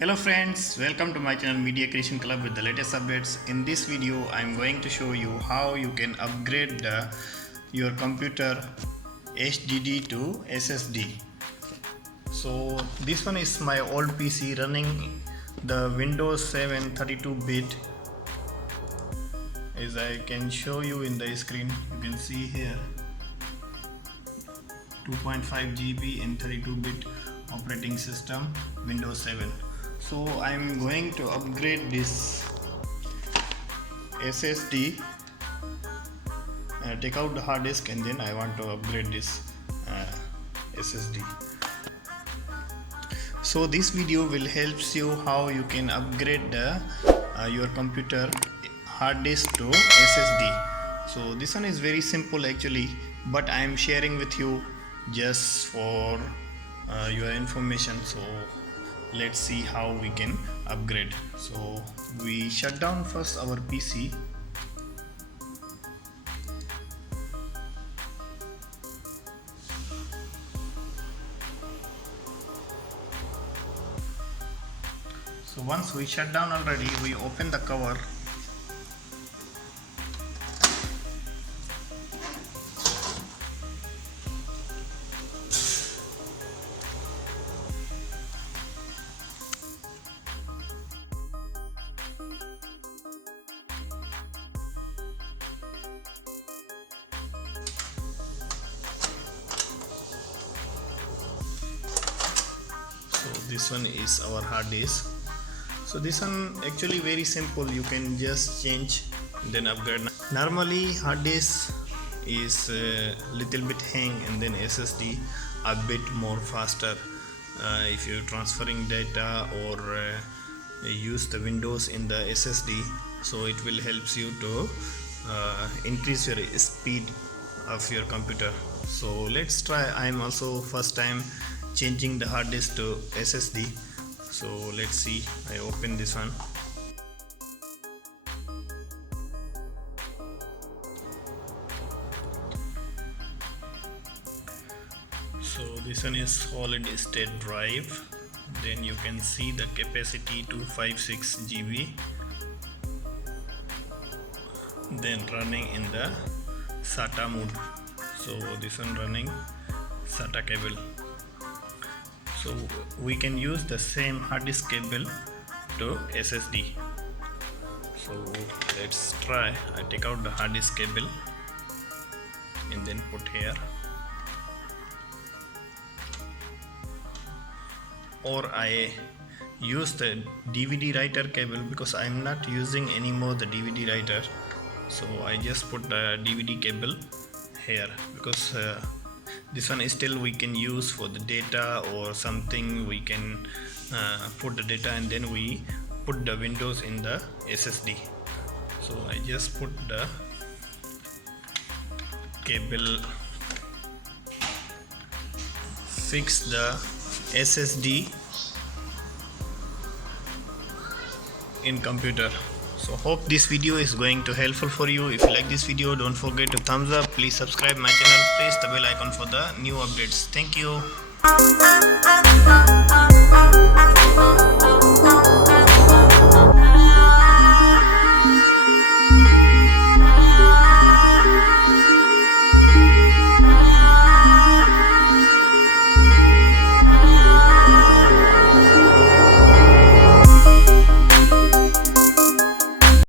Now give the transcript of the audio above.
Hello friends, welcome to my channel Media Creation Club with the latest updates. In this video, I am going to show you how you can upgrade your computer HDD to SSD. So this one is my old PC running the Windows 7 32-bit. As I can show you in the screen, you can see here 2.5 GB in 32-bit operating system Windows 7. So I am going to upgrade this SSD, take out the hard disk, and then I want to upgrade this SSD. So this video will help you how you can upgrade your computer hard disk to SSD. So this one is very simple actually, but I am sharing with you just for your information. So let's see how we can upgrade. So we shut down first our PC. So once we shut down already, we open the cover. So this one is our hard disk. So this one actually very simple, you can just change then upgrade. Normally hard disk is a little bit hang, and then SSD a bit more faster if you're transferring data or use the Windows in the SSD. So it will help you to increase your speed of your computer. So let's try. I'm also first time changing the hard disk to SSD. So let's see. I open this one. So this one is solid state drive. Then you can see the capacity 256 GB. Then running in the SATA mode. So this one running SATA cable. So we can use the same hard disk cable to SSD. So let's try. I take out the hard disk cable and then put here. Or I use the DVD writer cable because I'm not using anymore the DVD writer. So I just put the DVD cable here because this one is still we can use for the data or something. We can put the data and then we put the Windows in the SSD. So I just put the cable, fix the SSD in computer. So hope this video is going to helpful for you. If you like this video, don't forget to thumbs up. Please subscribe my channel. Press the bell icon for the new updates. Thank you.